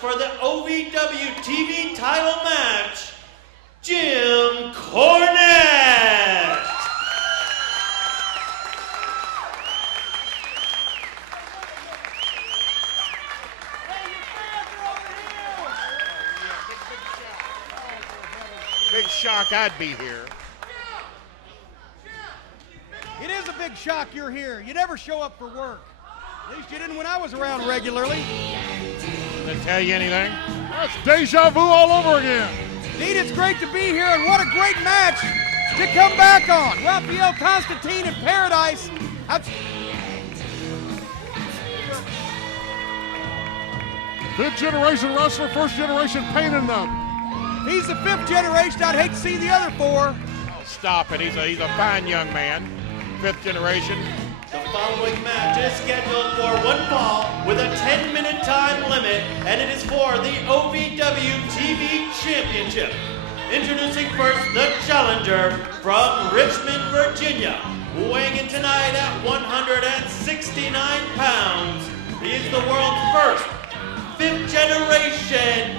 for the OVW TV title match, Jim Cornette. Big shock I'd be here. It is a big shock you're here. You never show up for work. At least you didn't when I was around regularly. Does that tell you anything? That's deja vu all over again. Dean, it's great to be here, and what a great match to come back on. Raphael Constantine and Paredyse. Fifth generation wrestler, first generation pain in them. If he's the fifth generation, I'd hate to see the other four. Oh, stop it. He's a fine young man. Fifth generation. The following match is scheduled for one fall with a 10-minute time limit, and it is for the OVW TV Championship. Introducing first the challenger from Richmond, Virginia, weighing in tonight at 169 pounds. He is the world's first fifth generation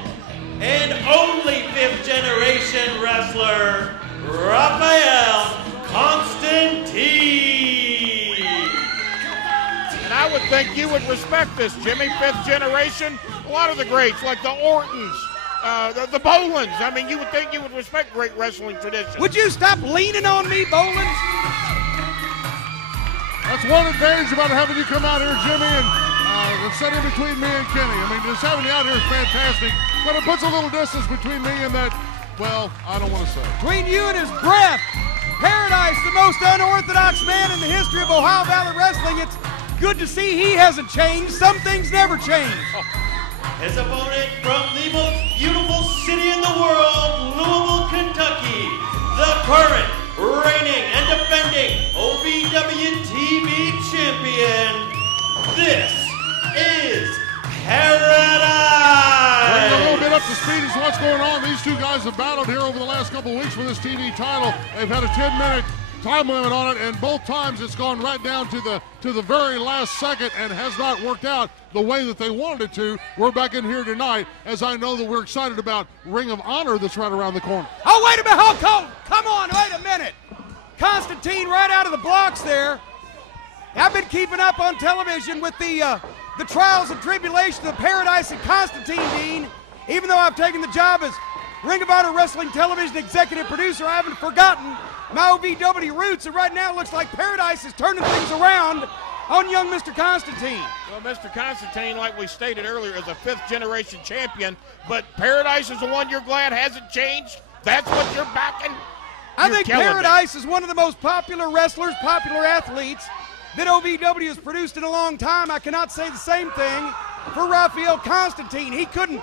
and only fifth generation wrestler, Raphael Constantine. And I would think you would respect this, Jimmy. Fifth generation, a lot of the greats, like the Ortons, the Bolins. I mean, you would think you would respect great wrestling tradition. Would you stop leaning on me, Bolins? That's one advantage about having you come out here, Jimmy, and set in between me and Kenny. I mean, just having you out here is fantastic, but it puts a little distance between me and that, well, I don't want to say. Between you and his breath. Paredyse, the most unorthodox man in the history of Ohio Valley Wrestling. It's good to see he hasn't changed. Some things never change. His opponent from the most beautiful city in the world, Louisville, Kentucky, the current, reigning, and defending OVW TV champion. This is Paredyse. Bring a little bit up to speed as to what's going on. These two guys have battled here over the last couple of weeks for this TV title. They've had a 10-minute time limit on it, and both times it's gone right down to the very last second and has not worked out the way that they wanted it to. We're back in here tonight, as I know that we're excited about Ring of Honor that's right around the corner. Oh, wait a minute, Hulk Hogan. Come on, wait a minute. Constantine right out of the blocks there. I've been keeping up on television with the trials and tribulations of Paredyse and Constantine, Dean. Even though I've taken the job as Ring of Honor Wrestling Television executive producer, I haven't forgotten my OVW roots, and right now it looks like Paredyse is turning things around on young Mr. Constantine. Well, Mr. Constantine, like we stated earlier, is a fifth-generation champion, but Paredyse is the one you're glad hasn't changed? That's what you're backing? I think Paredyse is one of the most popular wrestlers, popular athletes that OVW has produced in a long time. I cannot say the same thing for Raphael Constantine. He couldn't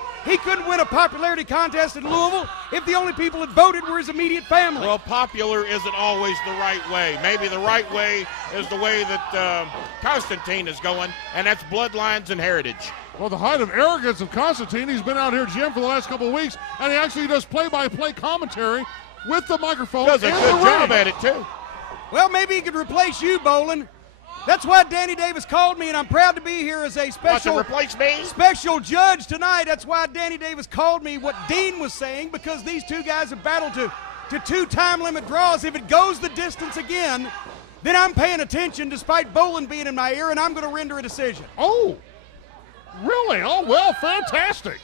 win a popularity contest in Louisville if the only people that voted were his immediate family. Well, popular isn't always the right way. Maybe the right way is the way that Constantine is going, and that's bloodlines and heritage. Well, the height of arrogance of Constantine, he's been out here, Jim, for the last couple of weeks, and he actually does play-by-play commentary with the microphone. Does a good job at it, too. Well, maybe he could replace you, Bolin. That's why Danny Davis called me, and I'm proud to be here as a special judge tonight. That's why Danny Davis called me what Dean was saying, because these two guys have battled to two time limit draws. If it goes the distance again, then I'm paying attention despite Bolin being in my ear, and I'm going to render a decision. Oh, really? Oh, well, fantastic.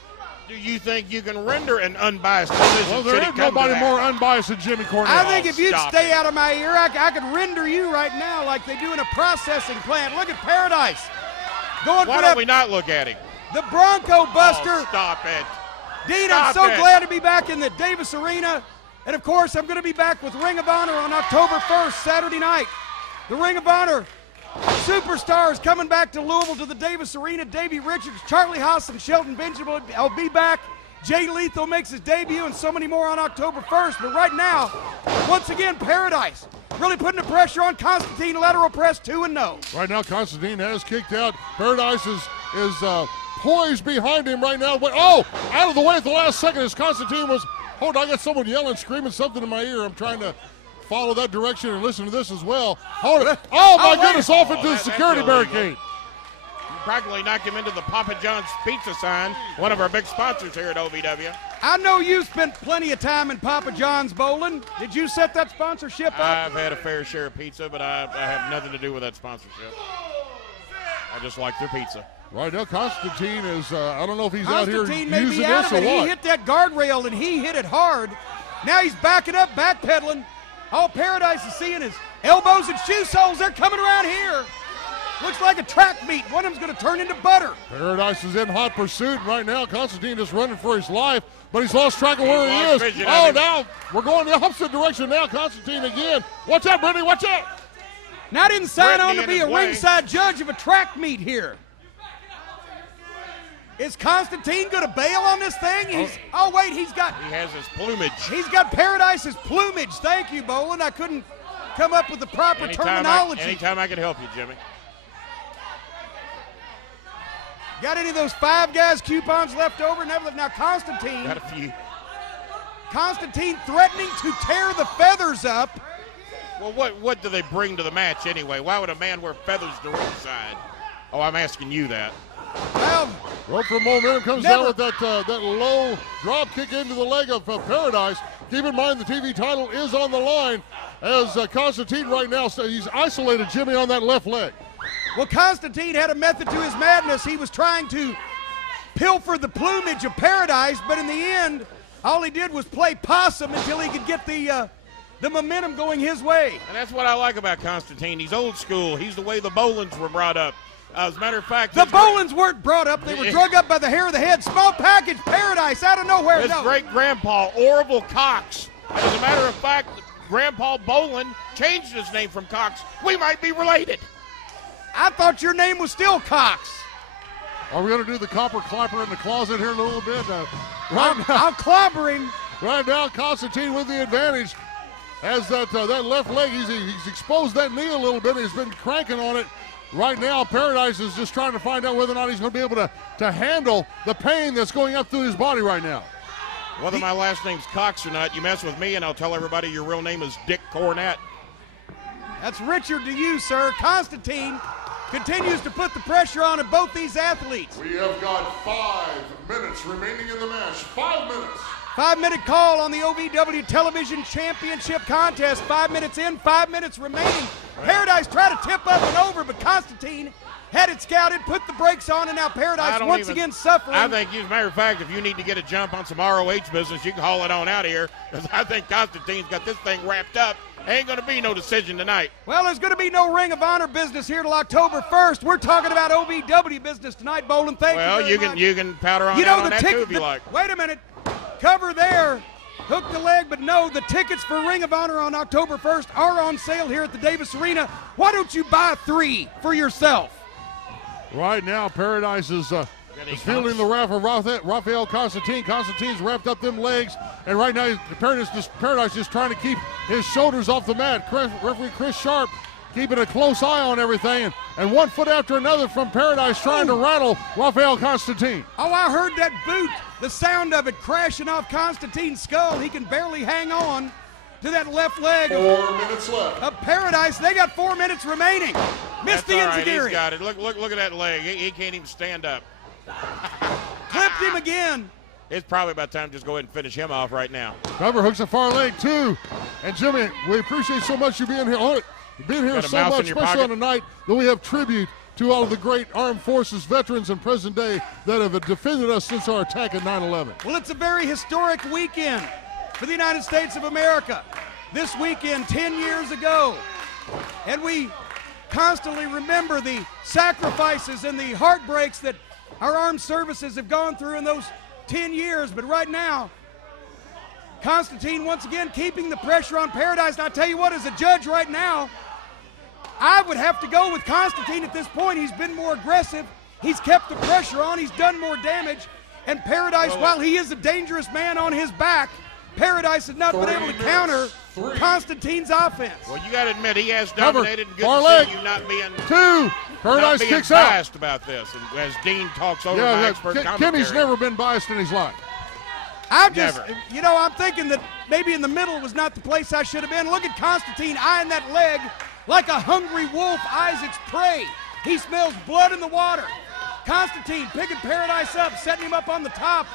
Do you think you can render an unbiased decision? Well, there ain't nobody more unbiased than Jimmy Cornette. I think if you'd stay out of my ear, I could render you right now like they do in a processing plant. Look at Paredyse. Why don't we not look at him? The Bronco Buster. Oh, stop it. Dean, I'm so glad to be back in the Davis Arena. And, of course, I'm going to be back with Ring of Honor on October 1st, Saturday night. The Ring of Honor superstars coming back to Louisville to the Davis Arena. Davey Richards, Charlie Haas, and Shelton Benjamin will be back. Jay Lethal makes his debut, and so many more on October 1st. But right now, once again, Paredyse really putting the pressure on Constantine. Lateral press 2-0. Right now, Constantine has kicked out. Paredyse is poised behind him right now. But, oh, out of the way at the last second as Constantine was, hold on, I got someone yelling, screaming something in my ear. I'm trying to follow that direction and listen to this as well. Hold it. Oh, my goodness, off into the security barricade. practically knocked him into the Papa John's pizza sign, one of our big sponsors here at OVW. I know you spent plenty of time in Papa John's bowling. Did you set that sponsorship up? I've had a fair share of pizza, but I have nothing to do with that sponsorship. I just like their pizza. Right now, Constantine is, I don't know if he's out here Constantine may using be out this of or it. what. He hit that guardrail, and he hit it hard. Now he's backing up, backpedaling. All Paredyse is seeing is elbows and shoe soles. They're coming around here. Looks like a track meet. One of them's going to turn into butter. Paredyse is in hot pursuit right now. Constantine is running for his life, but he's lost track of where he is. Oh, now we're going the opposite direction now. Constantine again. Watch out, Brittany. Watch out. Now didn't sign on to Brittany be a in his way. ringside judge of a track meet here. Is Constantine going to bail on this thing? Oh, wait, He has his plumage. he's got Paredyse's plumage. Thank you, Boland. I couldn't come up with the proper terminology. Anytime I can help you, Jimmy. Got any of those Five Guys coupons left over? Now Constantine. Got a few. Constantine threatening to tear the feathers up. Well, what do they bring to the match anyway? Why would a man wear feathers to ringside? Oh, I'm asking you that. Well, Rope for momentum comes down with that low drop kick into the leg of Paredyse. Keep in mind the TV title is on the line as Constantine right now, he's isolated Jimmy on that left leg. well, Constantine had a method to his madness. He was trying to pilfer the plumage of Paredyse, but in the end, all he did was play possum until he could get the momentum going his way. And that's what I like about Constantine. He's old school. He's the way the Bolins were brought up. As a matter of fact, The Bolins weren't brought up. They were drug up by the hair of the head. Small package, Paredyse, out of nowhere. his great-grandpa, Orville Cox. As a matter of fact, Grandpa Bolin changed his name from Cox. We might be related. I thought your name was still Cox. Are we going to do the copper clapper in the closet here in a little bit? I'll clobber him. Right now, Constantine with the advantage. Has that left leg, he's exposed that knee a little bit. He's been cranking on it. Right now, Paredyse is just trying to find out whether or not he's going to be able to handle the pain that's going up through his body right now. Whether my last name's Cox or not, you mess with me and I'll tell everybody your real name is Dick Cornette. That's Richard to you, sir. Constantine continues to put the pressure on both these athletes. We have got 5 minutes remaining in the match. 5 minutes. 5-minute call on the OVW Television Championship contest. 5 minutes in, 5 minutes remaining. Paredyse tried to tip up and over, but Constantine had it scouted, put the brakes on, and now Paredyse once again suffering. I think, as a matter of fact, if you need to get a jump on some ROH business, you can haul it on out of here, because I think Constantine's got this thing wrapped up. Ain't going to be no decision tonight. Well, there's going to be no Ring of Honor business here till October 1st. We're talking about OVW business tonight, Boland. Thank you very much. You can powder on out on that too if you like. Wait a minute. Cover there. Hook the leg, but no, the tickets for Ring of Honor on October 1st are on sale here at the Davis Arena. Why don't you buy 3 for yourself? Right now, Paredyse is fielding the wrath of Raphael Constantine. Constantine's wrapped up them legs, and right now Paredyse just trying to keep his shoulders off the mat. Referee Chris Sharp keeping a close eye on everything, and one foot after another from Paredyse trying to rattle Raphael Constantine. Oh, I heard that boot, the sound of it crashing off Constantine's skull. He can barely hang on to that left leg. 4 minutes left. Of Paredyse. They got 4 minutes remaining. Missed the enziguri. He's got it. Look at that leg. He can't even stand up. Clipped him again. It's probably about time to just go ahead and finish him off right now. Cover hooks a far leg, too. And Jimmy, we appreciate so much you being here. Being here so much, especially on a night that we have tribute to all of the great armed forces veterans in present day that have defended us since our attack at 9/11. Well, it's a very historic weekend for the United States of America. This weekend 10 years ago, and we constantly remember the sacrifices and the heartbreaks that our armed services have gone through in those 10 years. But right now, Constantine once again keeping the pressure on Paredyse. And I tell you what, as a judge right now, I would have to go with Constantine at this point. He's been more aggressive. He's kept the pressure on. He's done more damage. And Paredyse, while he is a dangerous man on his back, Paredyse has not been able to counter Constantine's offense. Well, you got to admit, he has dominated. And good far to leg. see you not being 2. Paredyse kicks out. biased about this. And as Dean talks over my expert commentary. Kimmy's never been biased in his life. I'm thinking that maybe in the middle was not the place I should have been. Look at Constantine eyeing that leg like a hungry wolf eyes its prey. He smells blood in the water. Constantine picking Paredyse up, setting him up on the top.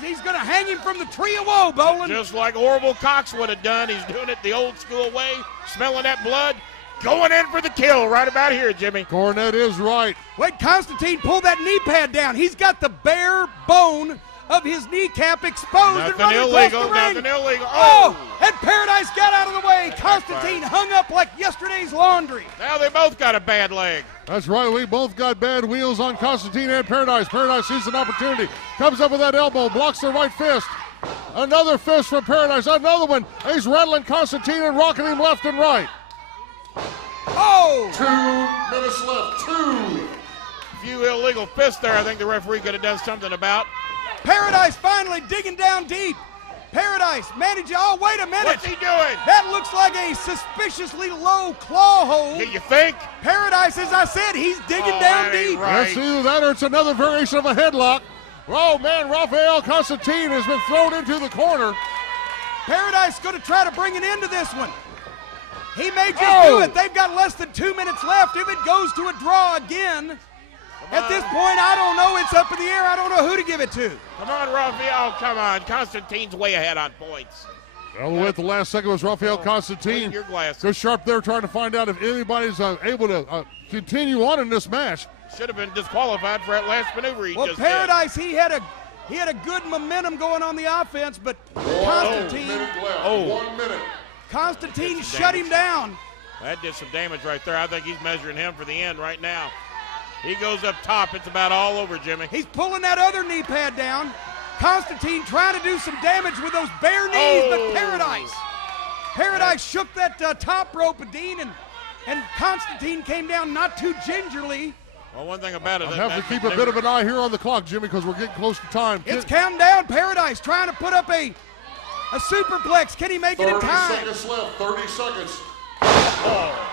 He's going to hang him from the tree of woe, Bolin. Just like Orville Cox would have done. He's doing it the old school way, smelling that blood, going in for the kill right about here, Jimmy. Cornette is right. Wait, Constantine pulled that knee pad down. He's got the bare bone of his kneecap exposed and running across the ring. Nothing illegal. Oh, and Paredyse got out of the way. Constantine hung up like yesterday's laundry. Now they both got a bad leg. That's right, we both got bad wheels on Constantine and Paredyse. Paredyse sees an opportunity, comes up with that elbow, blocks the right fist. Another fist from Paredyse, another one. He's rattling Constantine and rocking him left and right. Oh! 2 minutes left, 2. Few illegal fists there I think the referee could have done something about. Paredyse finally digging down deep. Paredyse managing, oh, wait a minute. What's he doing? That looks like a suspiciously low claw hold. Do you think? Paredyse, as I said, he's digging down deep. Right. That's either that or it's another variation of a headlock. Oh, man, Raphael Constantine has been thrown into the corner. Paredyse going to try to bring an end to this one. He may just do it. They've got less than 2 minutes left. If it goes to a draw again, at this point, I don't know. It's up in the air. I don't know who to give it to. Come on, Raphael. Come on. Constantine's way ahead on points. All the way at the last second was Raphael Constantine. Your glasses. Go sharp there trying to find out if anybody's able to continue on in this match. Should have been disqualified for that last maneuver he just did. Paredyse, he had a good momentum going on the offense, but Constantine. 1 minute. Constantine shut him down. That did some damage right there. I think he's measuring him for the end right now. He goes up top. It's about all over, Jimmy. He's pulling that other knee pad down. Constantine trying to do some damage with those bare knees, but Paredyse shook that top rope of Dean, and Constantine came down not too gingerly. Well, one thing about it, I have to keep a bit of an eye here on the clock, Jimmy, because we're getting close to time. It's counting down. Paredyse trying to put up a superplex. Can he make it in time? 30 seconds left. 30 seconds.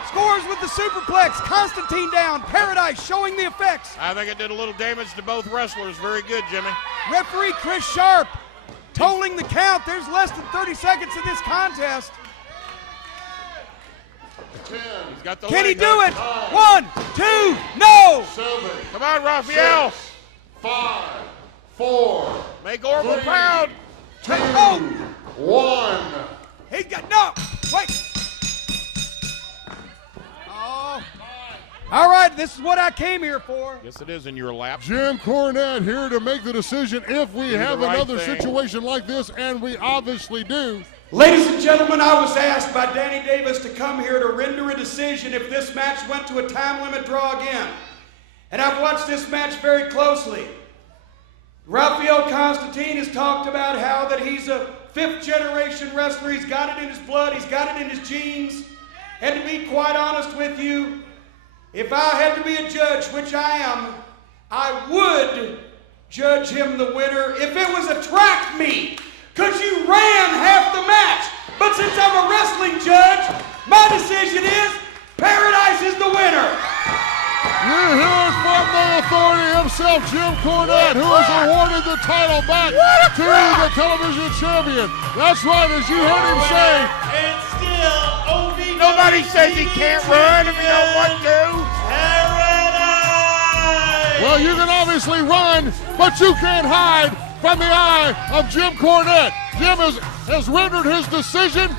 Scores with the superplex. Constantine down. Paredyse showing the effects. I think it did a little damage to both wrestlers. Very good, Jimmy. Referee Chris Sharp tolling the count. There's less than 30 seconds in this contest. 10. He's got the Can he leg do up. it? 1, 2, no! 7. Come on, Raphael. 6, 5, 4. Make Orville 3, proud. 2, Oh! 1. He's got, no! Wait! Oh. All right, this is what I came here for. Yes, it is in your lap. Jim Cornette here to make the decision if we have the right another thing. situation like this, and we obviously do. Ladies and gentlemen, I was asked by Danny Davis to come here to render a decision if this match went to a time limit draw again. And I've watched this match very closely. Raphael Constantine has talked about how that he's a fifth-generation wrestler. He's got it in his blood. He's got it in his genes. And to be quite honest with you, if I had to be a judge, which I am, I would judge him the winner if it was a track meet, because you ran half the match. But since I'm a wrestling judge, my decision is Paredyse is the winner. You hear it from the authority himself, Jim Cornette, who has awarded the title back to the television champion. That's right, as you heard him say. And still, OVW Nobody says he can't run if he don't want to. Paredyse! Well, you can obviously run, but you can't hide from the eye of Jim Cornette. Jim has rendered his decision,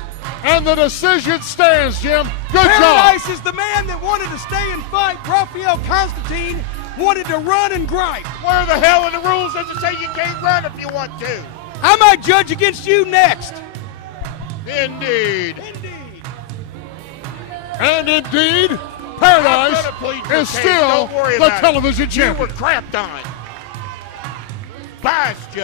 and the decision stands, Jim. Good job. Paredyse is the man that wanted to stay and fight. Raphael Constantine wanted to run and gripe. Where the hell in the rules does it say you can't run if you want to? I might judge against you next. Indeed. And indeed, I'm Paredyse gonna plead your is case. still Don't worry the about it. television You champion. were crapped on. Bias, Judge.